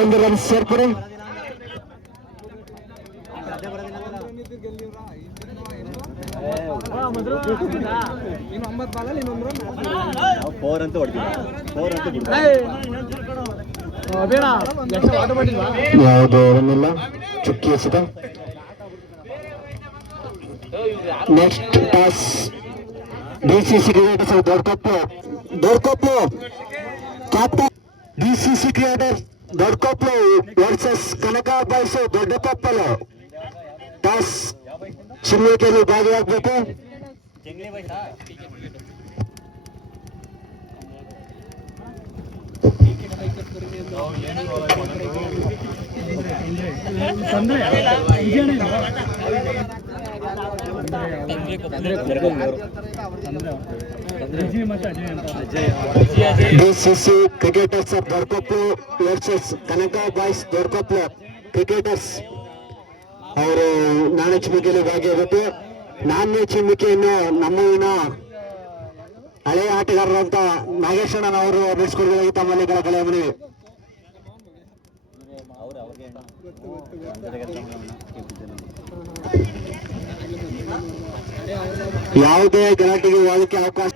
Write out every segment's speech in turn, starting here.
ಒಂದು ರನ್ ಸೇರ್ಪಡೆ. ಯಾವುದೋ ಏನಿಲ್ಲ, ಚುಕ್ಕಿ ಎಸೆತ. Next toss DCC cricketers Doddakoppalu captain DCC cricketers Doddakoppalu versus Kanaka boys Doddakoppalu. Toss ಚಿನ್ನಿಕೆಯಲ್ಲಿ ಭಾಗಿಯಾಗಬೇಕು. DCC cricketers of Doddakoppalu versus Kanaka boys Doddakoppalu cricketers ಅವರು ನಾಣ್ಯ ಚಿಮ್ಮಿಕೆಯಲ್ಲಿ ಭಾಗಿಯಾಗುತ್ತೆ. ನಾಣ್ಯ ಚಿಮ್ಮಿಕೆಯನ್ನು ನಮ್ಮೂರಿನ ಹಳೆಯ ಆಟಗಾರರಂತ ನಾಗೇಶಣ್ಣನವರು ನಡೆಸಿಕೊಡಬೇಕಾಗಿ ತಮ್ಮಲ್ಲಿ ಕಳಕಳಿಯ ಮನವಿ. ಯಾವುದೇ ಗಲಾಟೆಗೆ ವಾದಕ್ಕೆ ಅವಕಾಶ.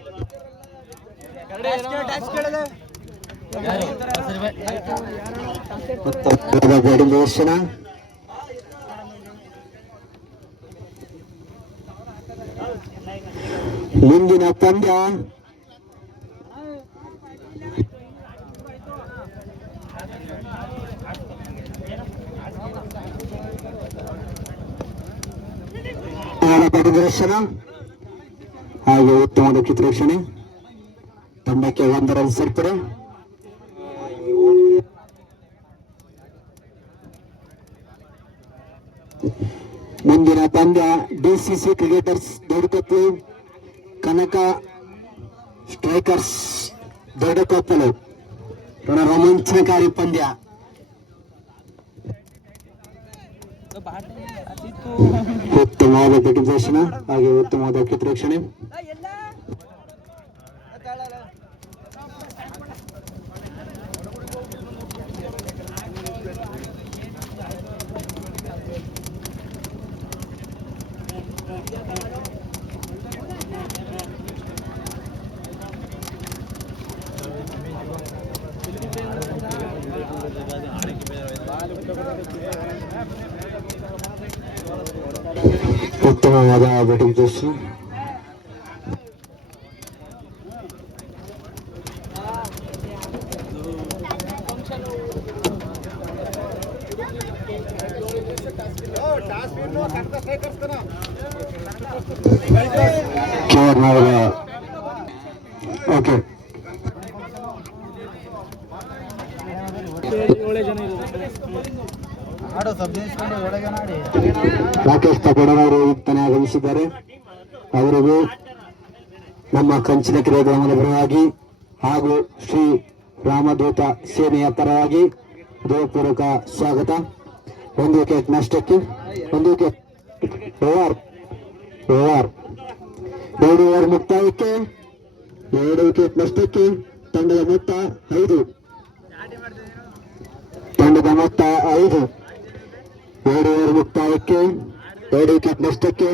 ಮುಂದಿನ ಪಂದ್ಯ ಪ್ರದರ್ಶನ ಹಾಗೆ ಉತ್ತಮವಾದ ಚಿತ್ರರಕ್ಷಣೆ. ತಂಡಕ್ಕೆ 1 ರನ್ ಸೇರ್ಪಡೆ. ಮುಂದಿನ ಪಂದ್ಯ ಡಿಸಿಸಿ ಕ್ರಿಕೆಟರ್ಸ್ ದೊಡ್ಡಕೊಪ್ಪಲು ಕನಕ ಸ್ಟ್ರೈಕರ್ಸ್ ದೊಡ್ಡಕೊಪ್ಪಲು. ರೋಮಾಂಚನಕಾರಿ ಪಂದ್ಯ. ಉತ್ತಮವಾದ ಪ್ರದರ್ಶನ ಹಾಗೆ ಉತ್ತಮವಾದ ಚಿತ್ರರಕ್ಷಣೆ. ಉತ್ತಮವಾದ ಬ್ಯಾಟಿಂಗ್ ಪ್ರದರ್ಶನ. ಓಕೆ, ರಾಕೇಶ್ ತಪಡವರು ತಾನೇ ಆಗಮಿಸಿದ್ದಾರೆ. ಅವರಿಗೂ ನಮ್ಮ ಕಂಚಿನಕೆರೆ ಗ್ರಾಮದ ಪರವಾಗಿ ಹಾಗೂ ಶ್ರೀ ರಾಮದೂತ ಸೇನೆಯ ಪರವಾಗಿ ಹೃದಯಪೂರ್ವಕ ಸ್ವಾಗತ. 1 ವಿಕೆಟ್ ನಷ್ಟಕ್ಕೆ 1 ವಿಕೆಟ್ ಓವರ್ 2 ಓವರ್ ಮುಕ್ತಾಯಕ್ಕೆ 2 ವಿಕೆಟ್ ನಷ್ಟಕ್ಕೆ ತಂಡದ ಮೊತ್ತ 5. 2 ಓವರ್ ಮುಕ್ತಾಯಕ್ಕೆ 2 ವಿಕೆಟ್ ನಷ್ಟಕ್ಕೆ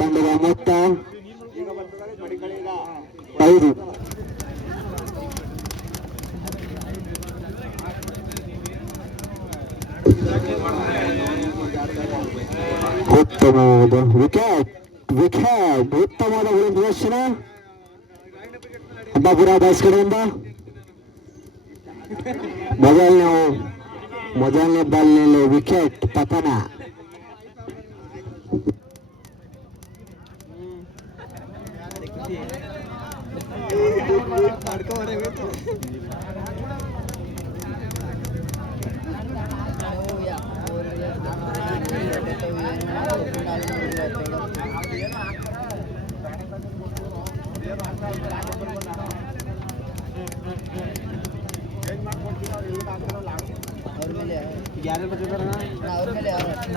ತಂಡದ ಮೊತ್ತ 5. ಉತ್ತಮವಾದ ವಿಕೆಟ್ ಉತ್ತಮವಾದ ಪ್ರದರ್ಶನ ಅಂಬಾಪುರ ಬಾಯ್ಸ್ ಕಡೆಯಿಂದ. ಮೊದಲನೇ ಬಾಲ್ನಲ್ಲಿ ವಿಕೆಟ್ ಪತನ.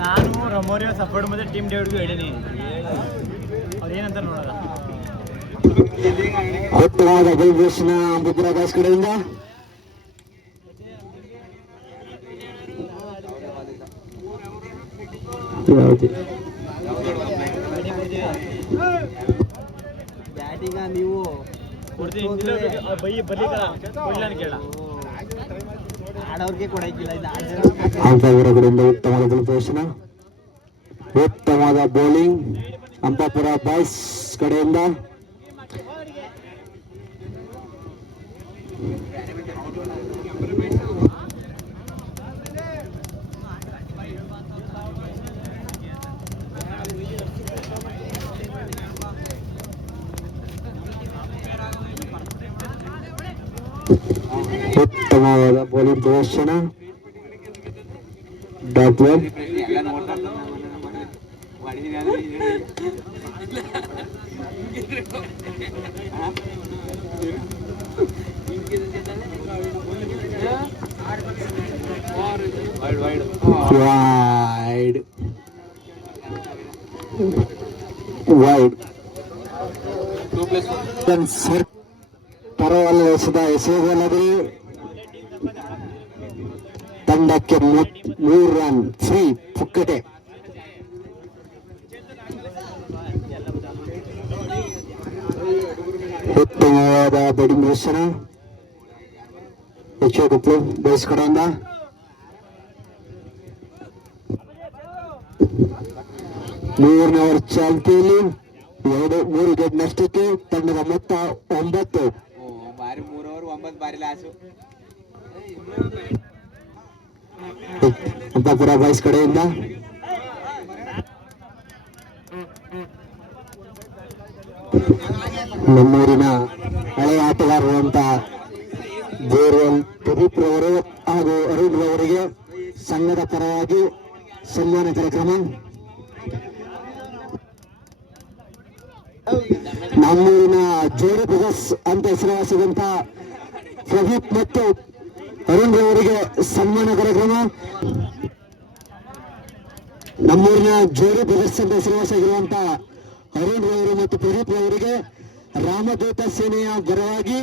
ನಾನು ರಮೋರಿಯೋ ಸಪೋರ್ಟ್ ಮತ್ತೆ ಟೀಮ್ ಡೇವಿಡ್ಗೂ ಹೇಳೀನಿ, ಅವ್ರೇನಂತ ನೋಡೋಣ. ಉತ್ತಮವಾದ ಬಲ್ ಘೋಷಣೆ ಅಂಬುಪುರ ಬಾಯ್ಸ್ ಕಡೆಯಿಂದ. ಯಾವುದು ಬ್ಯಾಟಿಂಗ ನೀವು ಆಡೋರ್ಗೆ ಕೊಡಕ್ಕಿಲ್ಲ ಇದು ಅಂಪಾಪುರ ಕಡೆಯಿಂದ ಉತ್ತಮವಾದ ಪ್ರದರ್ಶನ, ಉತ್ತಮವಾದ ಬೌಲಿಂಗ್ ಅಂಪಾಪುರ ಬಾಯ್ಸ್ ಕಡೆಯಿಂದ. ಉತ್ತಮವಾದ ಬೌಲಿಂಗ್ ಪ್ರದರ್ಶನ, ಡಾಟ್ ಬಾಲ್. ವೈಡ್ ಪರವಲ್ಲ ಎಸೆಯುವುದಲ್ಲದೆ ತಂಡಕ್ಕೆ 3 ರನ್ ಫ್ರೀ ಪುಕ್ಕಟೆ. ಉತ್ತಮವಾದ ಬೌಲಿಂಗ್ ಪ್ರದರ್ಶನ ಹೆಚ್ಚು ಬಾಯ್ಸ್ ಕಡೆಯಿಂದ. ಮೂರನೇ ಓವರ್ ಚಾಲ್ತಿಯಲ್ಲಿ 3 ವಿಕೆಟ್ ನಷ್ಟಕ್ಕೆ ತಂಡದ ಮೊತ್ತ 9. ಬಾರಿ 3 ಓವರ್ 9 ಬಾರಿ ಲಾಸು. ಅಂಪಾಪುರ ಬಾಯ್ಸ್ ಕಡೆಯಿಂದ. ನಮ್ಮೂರಿನ ಹಳೆಯ ಆಟಗಾರರಂತ ಬೋರ್ವೆಲ್ ಪ್ರದೀಪ್ ರವರು ಹಾಗೂ ಅರುಣ್ ರವರಿಗೆ ಸಂಘದ ಪರವಾಗಿ ಸನ್ಮಾನ ಕಾರ್ಯಕ್ರಮ. ನಮ್ಮೂರಿನ ಜೋಡಿ ಬ್ರದರ್ಸ್ ಅಂತ ಹೆಸರುವಾಸಿದಂತ ಪ್ರದೀಪ್ ಮತ್ತು ಅರುಣ್ ರವರಿಗೆ ಸನ್ಮಾನ ಕಾರ್ಯಕ್ರಮ. ನಮ್ಮೂರಿನ ಜೋಡಿ ಬ್ರದರ್ಸ್ ಅಂತ ಹೆಸರುವಾಸಿಯಾಗಿರುವಂತ ಅರುಣ್ ರವರು ಮತ್ತು ಪ್ರದೀಪ್ ರವರಿಗೆ ರಾಮದೂತ ಸೇನೆಯ ಪರವಾಗಿ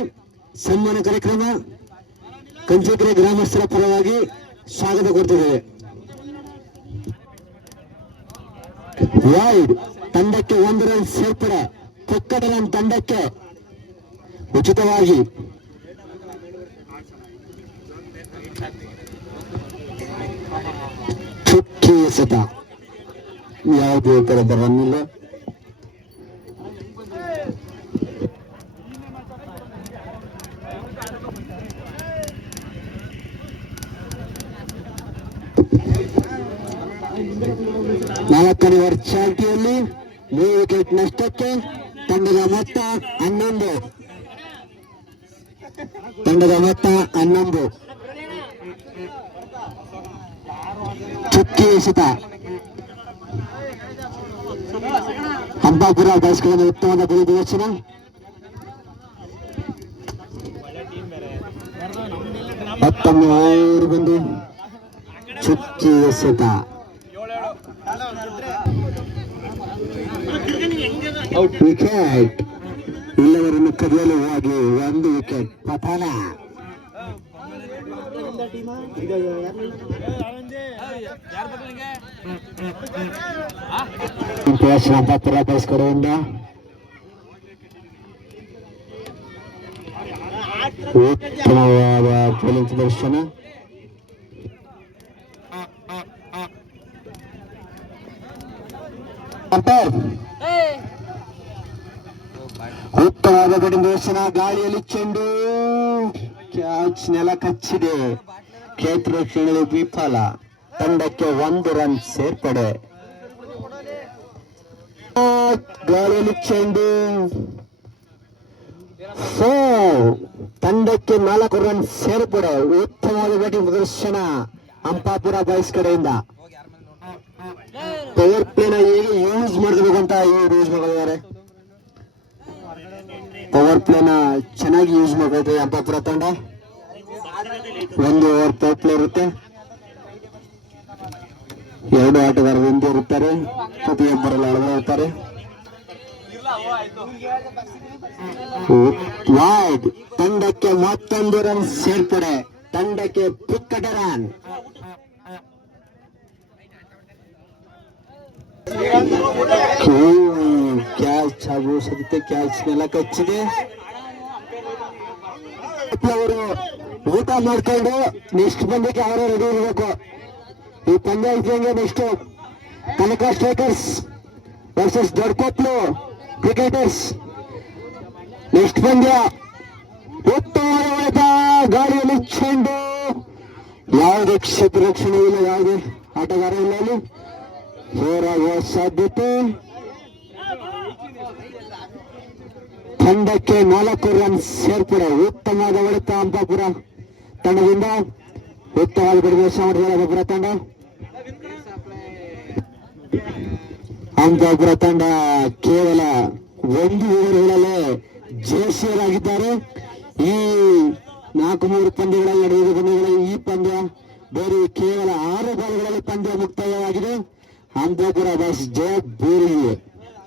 ಸನ್ಮಾನ ಕಾರ್ಯಕ್ರಮ. ಕಂಚಿಕೆರೆ ಗ್ರಾಮಸ್ಥರ ಪರವಾಗಿ ಸ್ವಾಗತ ಕೊಡ್ತಿದ್ದೇವೆ. ವೈಡ್ ತಂಡಕ್ಕೆ 1 ರನ್ ಸೇರ್ಪಡೆ, ಪುಕ್ಕಟ ರನ್ ತಂಡಕ್ಕೆ ಉಚಿತವಾಗಿ. ಚುಕ್ಕಿ ಎಸೆತ, ಯಾವುದೇ ತರದ ರನ್ ಇಲ್ಲ. ನಾಲ್ಕನೇ ಓವರ್ ಚಾಲ್ತಿಯಲ್ಲಿ 3 ವಿಕೆಟ್ ನಷ್ಟಕ್ಕೆ ತಂಡದ ಮೊತ್ತ 11. ಚುಕ್ಕಿ ಎಸೆತ ಅಂಪಾಪುರ ಬಾಯ್ಸ್ಗಳಿಂದ ಉತ್ತಮವಾದ ಬೌಲಿಂಗ್ ಪ್ರದರ್ಶನ. ಮತ್ತೊಮ್ಮೆ ಓಡಿ ಬಂದು ಚುಕ್ಕಿ ಎಸೆತ. ವಿಕೆಟ್, ಇಲ್ಲವರನ್ನು ಕದಿಯಲು ಹೋಗಿ 1 ವಿಕೆಟ್ ಪತನ. ಅಂಪಾಪುರ ಬಾಯ್ಸ್ ಕಡೆಯಿಂದ ಉತ್ತಮವಾದ ಬೌಲಿಂಗ್ ಪ್ರದರ್ಶನ. ಉತ್ತಮವಾದ ಬೌಲಿಂಗ್ ಪ್ರದರ್ಶನ, ಗಾಳಿಯಲ್ಲಿ ಚೆಂಡು ಕ್ಯಾಚ್ ನೆಲ ಕಚ್ಚಿದೆ, ಕ್ಷೇತ್ರ ರಕ್ಷಣೆ ವಿಫಲ, ತಂಡಕ್ಕೆ 1 ರನ್ ಸೇರ್ಪಡೆ. ಗಾಳಿಯಲ್ಲಿ ಚೆಂಡು ತಂಡಕ್ಕೆ 4 ರನ್ ಸೇರ್ಪಡೆ. ಉತ್ತಮವಾದ ಬ್ಯಾಟಿಂಗ್ ಪ್ರದರ್ಶನ ಅಂಪಾಪುರ ಬಾಯ್ಸ್ ಕಡೆಯಿಂದ. ಪವರ್ ಪ್ಲೇನ ಹೇಗೆ ಯೂಸ್ ಮಾಡಬೇಕು ಅಂತ ಯೂಸ್ ಮಾಡಿದ್ದಾರೆ. ಪವರ್ ಪ್ಲೇನ ಚೆನ್ನಾಗಿ ಯೂಸ್ ಮಾಡಬೇಕು ಅಂಪಾಪುರ ತಂಡ. 1 ಓವರ್ ಪವರ್ ಪ್ಲೇ ಇರುತ್ತೆ, 2 ಆಟಗಾರರು ಹಿಂದೆ ಇರುತ್ತಾರೆ, ಪ್ರತಿಯೊಬ್ಬರಲ್ಲಿ ಅಳವಡಿರುತ್ತಾರೆ. ವೈಡ್, ತಂಡಕ್ಕೆ 1 ರನ್ ಸೇರ್ಪಡೆ, ತಂಡಕ್ಕೆ ಪುಕ್ಕಟ ರನ್. ಕ್ಯಾಚ್ ಹಾಗೂ ಸದ್ಯತೆ ಕ್ಯಾಚ್ ನೆಲ ಕಚ್ಚಿದೆ. ಅವರು ಊಟ ಮಾಡ್ಕೊಂಡು ನೆಕ್ಸ್ಟ್ ಪಂದ್ಯಕ್ಕೆ ಅವರೇ ರೆಡಿ ಇರಬೇಕು. ಈ ಪಂದ್ಯ ಇದ್ದಂಗೆ ನೆಕ್ಸ್ಟ್ ಕನಕ ಸ್ಟ್ರೈಕರ್ಸ್ ವರ್ಸಸ್ ದೊಡ್ಡಕೊಪ್ಲು ಕ್ರಿಕೆಟರ್ಸ್. ನೆಕ್ಸ್ಟ್ ಪಂದ್ಯ ಉತ್ತಮವಾದ ಹೊಡೆತ, ಗಾಳಿಯಲ್ಲಿ ಚೆಂಡು, ಯಾವುದೇ ಕ್ಷೇತ್ರ ರಕ್ಷಣೆ ಇಲ್ಲ, ಯಾವುದೇ ಆಟಗಾರ ಇಲ್ಲ ಅಲ್ಲಿ. ಹೋರಾಗುವ ಸಾಧ್ಯತೆ. ತಂಡಕ್ಕೆ 4 ರನ್ ಸೇರ್ಪಡೆ. ಉತ್ತಮವಾದ ಹೊಡೆತ ಅಂಪಾಪುರ ತಂಡದಿಂದ. ಉತ್ತಮವಾದ ಪ್ರವೇಶ ಮಾಡಿದ ಅಂಪಾಪುರ ತಂಡ. ಅಂಪಾಪುರ ತಂಡ ಕೇವಲ 1 ಓವರ್ಗಳಲ್ಲೇ ಜಯಶೀಲರಾಗಿದ್ದಾರೆ. ಈ 4-3 ಪಂದ್ಯಗಳಲ್ಲಿ ನಡೆಯುವ ಪಂದ್ಯಗಳಲ್ಲಿ ಈ ಪಂದ್ಯ ಬೇರೆ ಕೇವಲ 6 ಬಾಲ್ಗಳಲ್ಲಿ ಪಂದ್ಯ ಮುಕ್ತಾಯವಾಗಿದೆ. ಅಂಪಾಪುರ ಬಸ್ ಜಯ ಬೇರೆ